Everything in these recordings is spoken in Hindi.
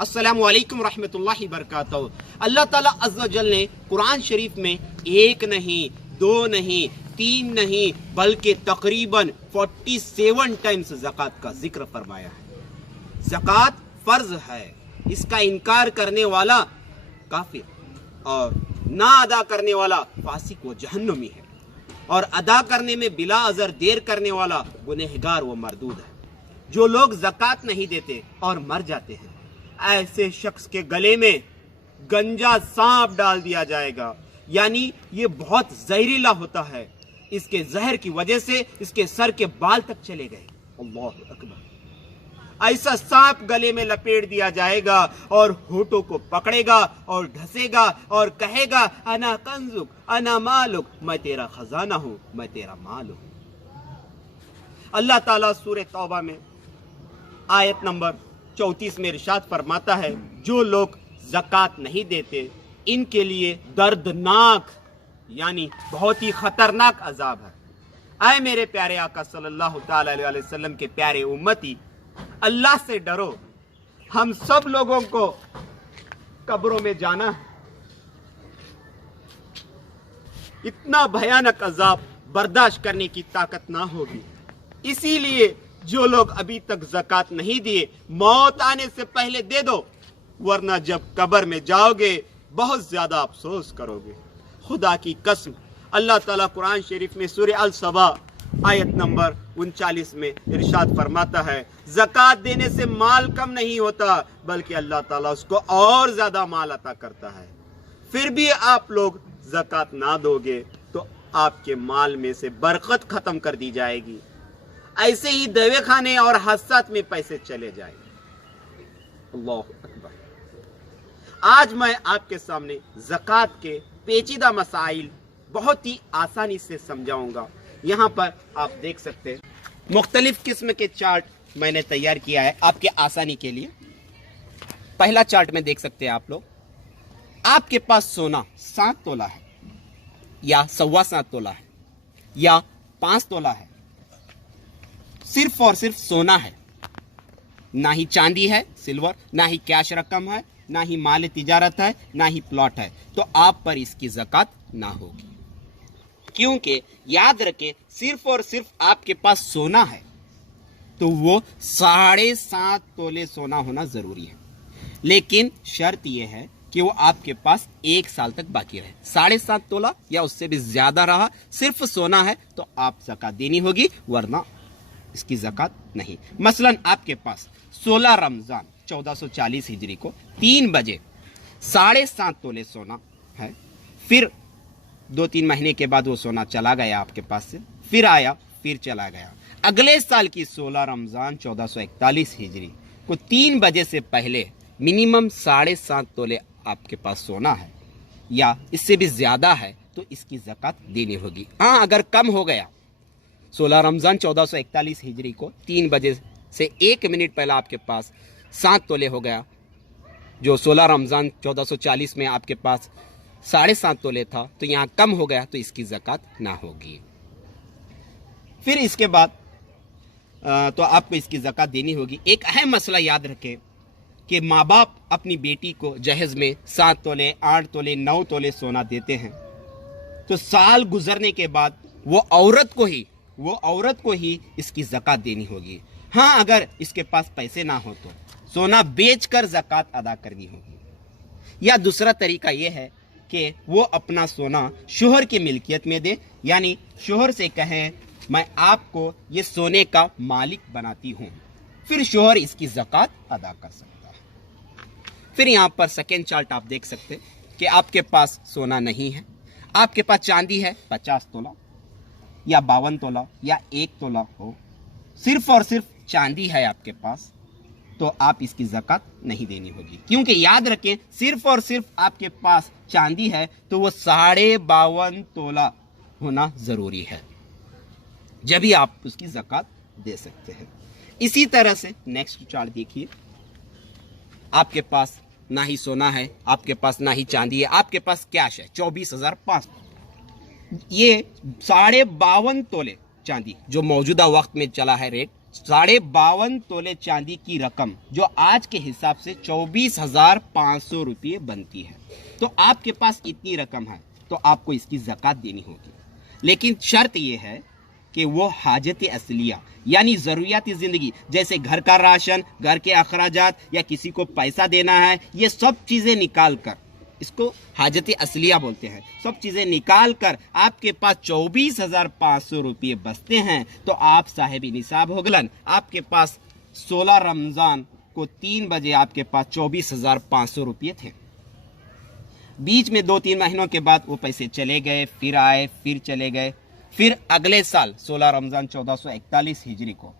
अस्सलामु अलैकुम रहमतुल्लाहि बरकातहू। अल्लाह ताला अज़्ज़ा वजल ने कुरान शरीफ में एक नहीं, दो नहीं, तीन नहीं, बल्कि तकरीबन 47 टाइम्स ज़कात का जिक्र फरमाया है। ज़कात फर्ज है, इसका इनकार करने वाला काफिर और ना अदा करने वाला फासिक व जहन्नमी है, और अदा करने में बिला अज़र देर करने वाला गुनहगार व मरदूद है। जो लोग ज़कात नहीं देते और मर जाते हैं, ऐसे शख्स के गले में गंजा सांप डाल दिया जाएगा। यानी ये बहुत जहरीला होता है, इसके जहर की वजह से इसके सर के बाल तक चले गए। अल्लाहु अकबर। ऐसा सांप गले में लपेट दिया जाएगा और होठों को पकड़ेगा और ढसेगा और कहेगा, अना कंजुक अना मालुक, मैं तेरा खजाना हूं, मैं तेरा माल हूं। अल्लाह ताला सूरह तौबा में आयत नंबर 34 में इरशाद फरमाता है, जो लोग ज़कात नहीं देते इनके लिए दर्दनाक यानी बहुत ही खतरनाक अजाब है। आए मेरे प्यारे आका सल्लल्लाहु ताला अलैहि वसल्लम के प्यारे उम्मती, अल्लाह से डरो। हम सब लोगों को कब्रों में जाना है। इतना भयानक अजाब बर्दाश्त करने की ताकत ना होगी। इसीलिए जो लोग अभी तक ज़कात नहीं दिए, मौत आने से पहले दे दो, वरना जब कब्र में जाओगे बहुत ज्यादा अफसोस करोगे। खुदा की कसम, अल्लाह ताला कुरान शरीफ में सूरह अल सबा आयत नंबर 39 में इरशाद फरमाता है, ज़कात देने से माल कम नहीं होता, बल्कि अल्लाह ताला उसको और ज्यादा माल अता करता है। फिर भी आप लोग ज़कात ना दोगे तो आपके माल में से बरकत खत्म कर दी जाएगी। ऐसे ही दवे खाने और हादसात में पैसे चले जाएंगे। अल्लाहु अकबर। आज मैं आपके सामने ज़कात के पेचीदा मसाइल बहुत ही आसानी से समझाऊंगा। यहाँ पर आप देख सकते हैं मुख्तलिफ किस्म के चार्ट मैंने तैयार किया है आपके आसानी के लिए। पहला चार्ट में देख सकते हैं आप लोग, आपके पास सोना 7 तोला है या 7.25 तोला है या 5 तोला है, सिर्फ और सिर्फ सोना है, ना ही चांदी है सिल्वर, ना ही कैश रकम है, ना ही माल तिजारत है, ना ही प्लॉट है, तो आप पर इसकी ज़कात ना होगी। क्योंकि याद रखें, सिर्फ और सिर्फ आपके पास सोना है तो वो 7.5 तोले सोना होना जरूरी है, लेकिन शर्त यह है कि वो आपके पास 1 साल तक बाकी रहे। 7.5 तोला या उससे भी ज्यादा रहा, सिर्फ सोना है तो आप ज़कात देनी होगी, वरना इसकी ज़कात नहीं। मसलन आपके पास 16 रमजान 1440 हिजरी को 3 बजे 7.5 तोले सोना है, फिर 2-3 महीने के बाद वो सोना चला गया आपके पास से, फिर आया, फिर चला गया। अगले साल की 16 रमजान 1441 हिजरी को 3 बजे से पहले मिनिमम 7.5 तोले आपके पास सोना है या इससे भी ज्यादा है तो इसकी ज़कात देनी होगी। हाँ, अगर कम हो गया, 16 रमजान 1441 हिजरी को 3 बजे से 1 मिनट पहले आपके पास 7 तोले हो गया, जो 16 रमजान 1440 में आपके पास 7.5 तोले था, तो यहाँ कम हो गया तो इसकी ज़कात ना होगी। फिर इसके बाद तो आपको इसकी ज़कात देनी होगी। एक अहम मसला याद रखें कि माँ बाप अपनी बेटी को जहेज में 7 तोले 8 तोले 9 तोले सोना देते हैं, तो साल गुजरने के बाद वो औरत को ही इसकी ज़कात देनी होगी। हाँ, अगर इसके पास पैसे ना हो तो सोना बेचकर ज़कात अदा करनी होगी। या दूसरा तरीका यह है कि वो अपना सोना शोहर की मिल्कियत में दे, यानी शोहर से कहें मैं आपको ये सोने का मालिक बनाती हूँ, फिर शोहर इसकी ज़कात अदा कर सकता है। फिर यहाँ पर सेकेंड चार्ट आप देख सकते हैं कि आपके पास सोना नहीं है, आपके पास चांदी है 50 तोला या 52 तोला या 1 तोला हो, सिर्फ और सिर्फ चांदी है आपके पास, तो आप इसकी ज़कात नहीं देनी होगी। क्योंकि याद रखें, सिर्फ और सिर्फ आपके पास चांदी है तो वो 52.5 तोला होना ज़रूरी है, जब भी आप उसकी ज़कात दे सकते हैं। इसी तरह से नेक्स्ट चार्ट देखिए, आपके पास ना ही सोना है, आपके पास ना ही चांदी है, आपके पास कैश है 24,500। ये 52.5 तोले चांदी जो मौजूदा वक्त में चला है रेट 52.5 तोले चांदी की रकम जो आज के हिसाब से 24,500 रुपये बनती है, तो आपके पास इतनी रकम है तो आपको इसकी ज़कात देनी होगी। लेकिन शर्त यह है कि वो हाजत असलिया यानी ज़रूरियाती ज़िंदगी, जैसे घर का राशन, घर के अखराजात या किसी को पैसा देना है, ये सब चीज़ें निकाल कर, इसको हाजत असलिया बोलते हैं, सब चीज़ें निकाल कर आपके पास 24,500 रुपये बचते हैं तो आप साहिब निसाब हो गलन। आपके पास 16 रमज़ान को 3 बजे आपके पास 24,500 रुपये थे। बीच में 2-3 महीनों के बाद वो पैसे चले गए, फिर आए, फिर चले गए। फिर अगले साल 16 रमज़ान 1441 हिजरी को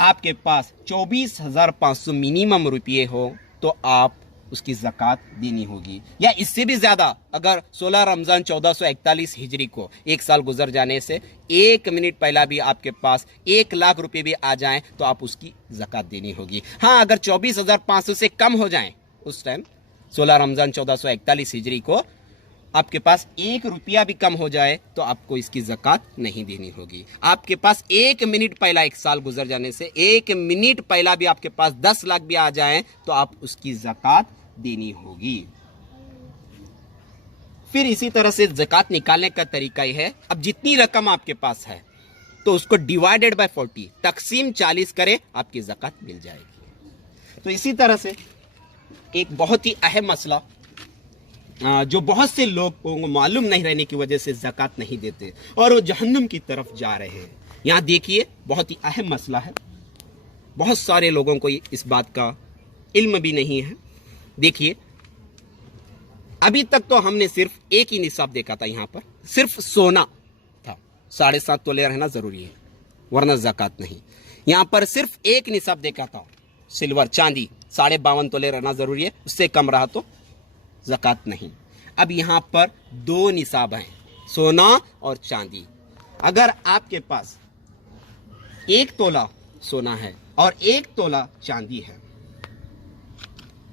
आपके पास 24,500 मिनिमम रुपये हो तो आप उसकी ज़कात देनी होगी, या इससे भी ज़्यादा। अगर 16 रमज़ान 1441 हिजरी को एक साल गुजर जाने से 1 मिनट पहला भी आपके पास 1 लाख रुपए भी आ जाएं तो आप उसकी ज़कात देनी होगी। हाँ, अगर 24,500 से कम हो जाएं उस टाइम 16 रमज़ान 1441 हिजरी को आपके पास 1 रुपया भी कम हो जाए तो आपको इसकी ज़कात नहीं देनी होगी। आपके पास 1 मिनट पहला, एक साल गुजर जाने से 1 मिनट पहला भी आपके पास 10 लाख भी आ जाए तो आप उसकी ज़कात देनी होगी। फिर इसी तरह से ज़कात निकालने का तरीका ही है, अब जितनी रकम आपके पास है तो उसको डिवाइडेड बाय 40 तकसीम 40 करें, आपकी ज़कात मिल जाएगी। तो इसी तरह से एक बहुत ही अहम मसला जो बहुत से लोगों को मालूम नहीं रहने की वजह से ज़कात नहीं देते और वो जहन्नुम की तरफ जा रहे हैं। यहाँ देखिए, बहुत ही अहम मसला है, बहुत सारे लोगों को इस बात का इल्म भी नहीं है। देखिए, अभी तक तो हमने सिर्फ एक ही निसाब देखा था, यहाँ पर सिर्फ सोना था, 7.5 तोले रहना ज़रूरी है वरना ज़कात नहीं। यहाँ पर सिर्फ एक निसाब देखा था, सिल्वर चांदी 52.5 तोले रहना ज़रूरी है, उससे कम रहा तो ज़कात नहीं। अब यहाँ पर 2 निसाब हैं, सोना और चांदी। अगर आपके पास 1 तोला सोना है और 1 तोला चांदी है,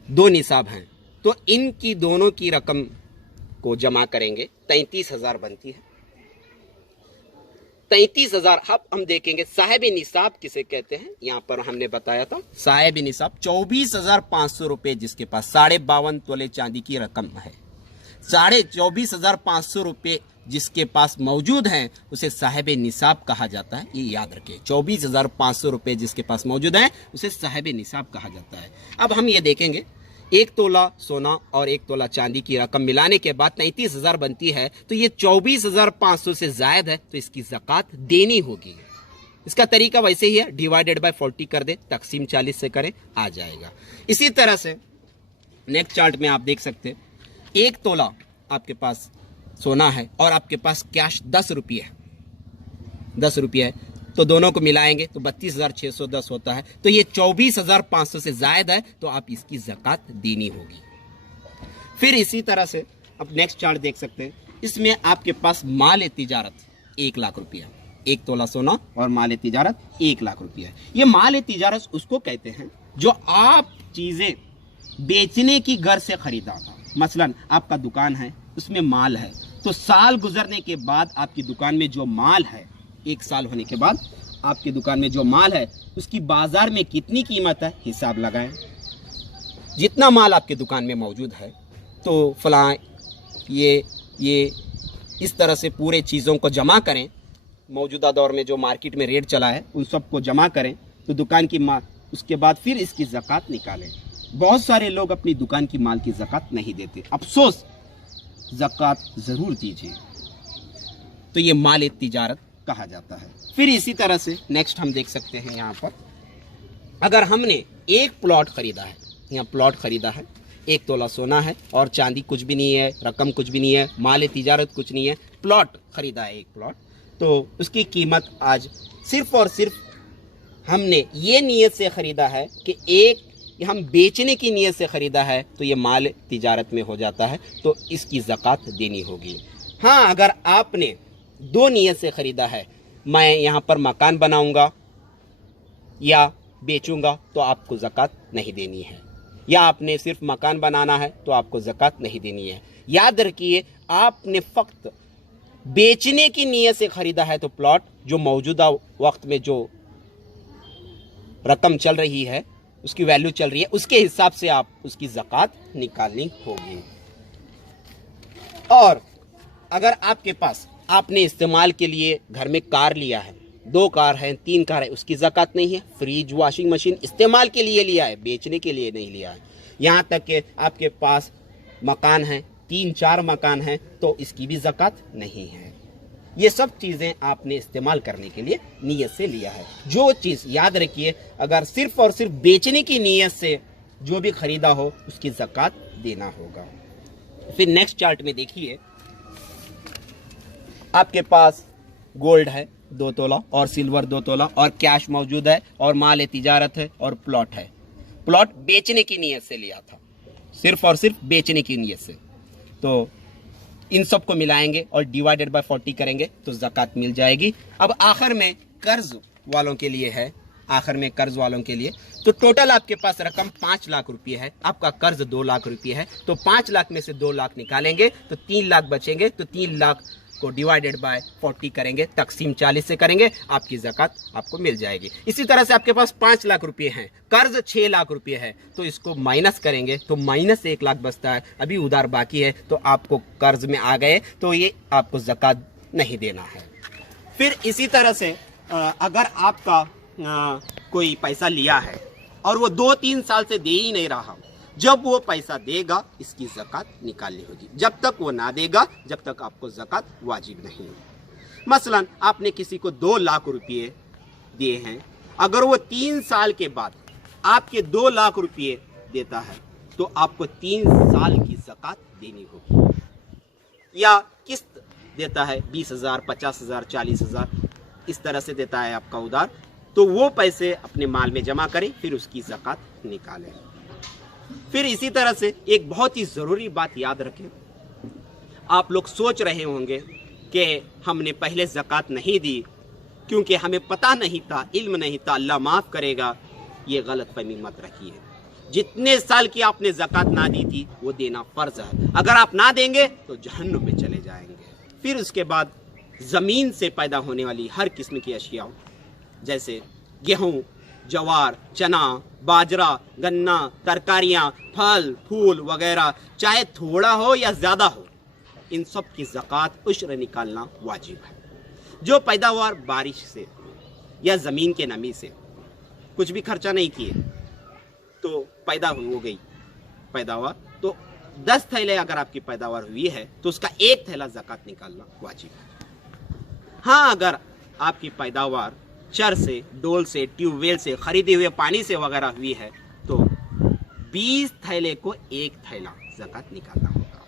2 निसाब हैं, तो इनकी दोनों की रकम को जमा करेंगे 33,000 बनती है। 33,000 अब हम देखेंगे साहिब निसाब किसे कहते हैं। यहाँ पर हमने बताया था साहिब निसाब 24,500 रुपये जिसके पास 52.5 तोले चांदी की रकम है, 24,500 रुपये जिसके पास मौजूद हैं उसे साहिब निसाब कहा जाता है। ये याद रखें, 24,500 रुपये जिसके पास मौजूद हैं उसे साहिब निसाब कहा जाता है। अब हम ये देखेंगे 1 तोला सोना और 1 तोला चांदी की रकम मिलाने के बाद 33,000 बनती है, तो ये 24,500 से जायद है तो इसकी ज़कात देनी होगी। इसका तरीका वैसे ही है, डिवाइडेड बाय 40 कर दे, तकसीम 40 से करें, आ जाएगा। इसी तरह से नेक्स्ट चार्ट में आप देख सकते हैं 1 तोला आपके पास सोना है और आपके पास कैश 10 रुपये है, 10 रुपये है, तो दोनों को मिलाएंगे तो 32,610 होता है। तो ये 24,500 से जायद है तो आप इसकी ज़कात देनी होगी। फिर इसी तरह से अब नेक्स्ट चार्ट देख सकते हैं, इसमें आपके पास माल तिजारत 1 लाख रुपया, 1 तोला सोना और माल तिजारत 1 लाख रुपया। ये माल तिजारत उसको कहते हैं जो आप चीज़ें बेचने की घर से खरीदा था। मसलन आपका दुकान है, उसमें माल है, तो साल गुजरने के बाद आपकी दुकान में जो माल है, 1 साल होने के बाद आपकी दुकान में जो माल है उसकी बाजार में कितनी कीमत है हिसाब लगाएं। जितना माल आपके दुकान में मौजूद है तो फलां ये इस तरह से पूरे चीज़ों को जमा करें, मौजूदा दौर में जो मार्केट में रेट चला है उन सबको जमा करें तो दुकान की माल, उसके बाद फिर इसकी ज़कात निकालें। बहुत सारे लोग अपनी दुकान की माल की ज़कात नहीं देते, अफसोस, ज़कात ज़रूर दीजिए। तो ये माल तिजारत कहा जाता है। फिर इसी तरह से नेक्स्ट हम देख सकते हैं, यहाँ पर अगर हमने एक प्लॉट खरीदा है, यहाँ प्लॉट खरीदा है, 1 तोला सोना है और चांदी कुछ भी नहीं है, रकम कुछ भी नहीं है, माल तिजारत कुछ नहीं है, प्लॉट खरीदा है 1 प्लॉट, तो उसकी कीमत आज सिर्फ और सिर्फ हमने ये नीयत से ख़रीदा है कि एक हम बेचने की नीयत से ख़रीदा है तो ये माल तिजारत में हो जाता है, तो इसकी ज़कात देनी होगी। हाँ, अगर आपने 2 नीयत से ख़रीदा है, मैं यहाँ पर मकान बनाऊँगा या बेचूँगा, तो आपको ज़कात नहीं देनी है, या आपने सिर्फ मकान बनाना है तो आपको ज़कात नहीं देनी है। याद रखिए, आपने फ़क्त बेचने की नीयत से खरीदा है तो प्लॉट जो मौजूदा वक्त में जो रकम चल रही है, उसकी वैल्यू चल रही है, उसके हिसाब से आप उसकी ज़कात निकालनी होगी। और अगर आपके पास आपने इस्तेमाल के लिए घर में कार लिया है, 2 कार हैं, 3 कार है, उसकी ज़कात नहीं है। फ्रिज, वॉशिंग मशीन इस्तेमाल के लिए लिया है, बेचने के लिए नहीं लिया है। यहाँ तक कि आपके पास मकान है, 3-4 मकान हैं, तो इसकी भी ज़कात नहीं है। ये सब चीज़ें आपने इस्तेमाल करने के लिए नीयत से लिया है। जो चीज़ याद रखिए, अगर सिर्फ और सिर्फ बेचने की नीयत से जो भी खरीदा हो उसकी ज़कात देना होगा। फिर नेक्स्ट चार्ट में देखिए, आपके पास गोल्ड है 2 तोला और सिल्वर 2 तोला और कैश मौजूद है और माल तिजारत है और प्लॉट है। प्लॉट बेचने की नीयत से लिया था, सिर्फ और सिर्फ बेचने की नीयत से। तो इन सब को मिलाएंगे और डिवाइडेड बाय 40 करेंगे तो ज़कात मिल जाएगी। अब आखिर में कर्ज वालों के लिए है, आखिर में कर्ज वालों के लिए तो टोटल आपके पास रकम 5 लाख रुपये है, आपका कर्ज 2 लाख रुपये है। तो 5 लाख में से 2 लाख निकालेंगे तो 3 लाख बचेंगे। तो 3 लाख को डिवाइडेड बाय 40 करेंगे, तकसीम 40 से करेंगे, आपकी ज़कात आपको मिल जाएगी। इसी तरह से आपके पास 5 लाख रुपये हैं, कर्ज 6 लाख रुपये है, तो इसको माइनस करेंगे तो माइनस 1 लाख बचता है, अभी उधार बाकी है, तो आपको कर्ज में आ गए तो ये आपको ज़कात नहीं देना है। फिर इसी तरह से अगर आपका कोई पैसा लिया है और वो 2-3 साल से दे ही नहीं रहा, जब वो पैसा देगा इसकी ज़कात निकालनी होगी। जब तक वो ना देगा जब तक आपको ज़कात वाजिब नहीं है। मसलन आपने किसी को 2 लाख रुपये दिए हैं, अगर वो 3 साल के बाद आपके 2 लाख रुपये देता है तो आपको 3 साल की ज़कात देनी होगी। या किस्त देता है 20,000, 50,000, 40,000, इस तरह से देता है आपका उधार, तो वो पैसे अपने माल में जमा करें, फिर उसकी ज़कात निकालें। फिर इसी तरह से एक बहुत ही ज़रूरी बात याद रखें, आप लोग सोच रहे होंगे कि हमने पहले ज़कात नहीं दी क्योंकि हमें पता नहीं था, इल्म नहीं था, अल्लाह माफ़ करेगा। ये गलतफहमी मत रखिए। जितने साल की आपने ज़कात ना दी थी वो देना फ़र्ज़ है, अगर आप ना देंगे तो जहन्नुम में चले जाएंगे। फिर उसके बाद ज़मीन से पैदा होने वाली हर किस्म की अशिया जैसे गेहूँ, जवार, चना, बाजरा, गन्ना, तरकारियाँ, फल फूल वगैरह, चाहे थोड़ा हो या ज़्यादा हो, इन सब की ज़कात उश्र निकालना वाजिब है। जो पैदावार बारिश से या ज़मीन के नमी से कुछ भी खर्चा नहीं किए तो पैदा हो गई पैदावार, तो 10 थैले अगर आपकी पैदावार हुई है तो उसका 1 थैला ज़कात निकालना वाजिब है। हाँ, अगर आपकी पैदावार चर से, डोल से, ट्यूबवेल से, खरीदे हुए पानी से वगैरह हुई है तो 20 थैले को 1 थैला ज़कात निकालना होगा।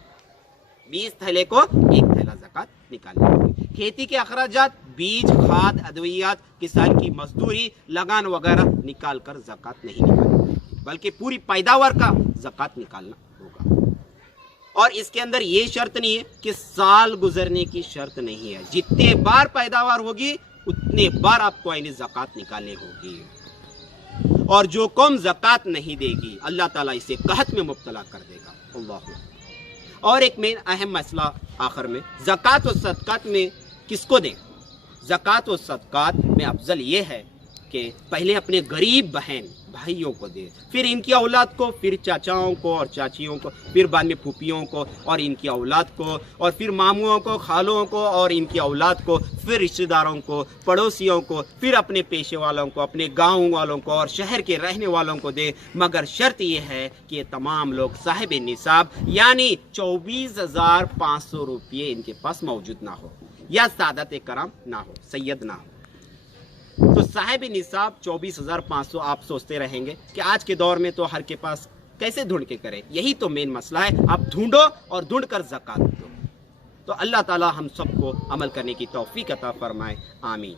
20 थैले को 1 थैला ज़कात निकालनी होगी। खेती के अखराजात, बीज, खाद, अद्वियात, किसान की मजदूरी, लगान वगैरह निकाल कर ज़कात नहीं निकालनी होगी, बल्कि पूरी पैदावार का ज़कात निकालना होगा। और इसके अंदर ये शर्त नहीं है कि साल गुजरने की शर्त नहीं है, जितने बार पैदावार होगी उतने बार आपको आईनी ज़कात निकालनी होगी। और जो कौम ज़कात नहीं देगी अल्लाह ताला इसे कहत में मुब्तला कर देगा। अल्लाह। और एक मेन अहम मसला आखिर में, ज़कात और सदक़ात में किसको दें? ज़कात और सदक़ात में अफजल ये है कि पहले अपने गरीब बहन भाइयों को दे, फिर इनकी औलाद को, फिर चाचाओं को और चाचियों को, फिर बाद में फूफियों को और इनकी औलाद को, और फिर मामुओं को, खालों को और इनकी औलाद को, फिर रिश्तेदारों को, पड़ोसियों को, फिर अपने पेशे वालों को, अपने गाँव वालों को और शहर के रहने वालों को दे। मगर शर्त यह है कि तमाम लोग साहिब निसाब यानी 24,500 रुपये इनके पास मौजूद ना हो या सादत कराम ना हो, सैयद ना हो। तो साहिब निसाब 24,500 आप सोचते रहेंगे कि आज के दौर में तो हर के पास कैसे ढूंढ के करें, यही तो मेन मसला है। आप ढूंढो और ढूंढ कर ज़कात दो। तो अल्लाह ताला हम सबको अमल करने की तौफीक अता फरमाए, आमीन।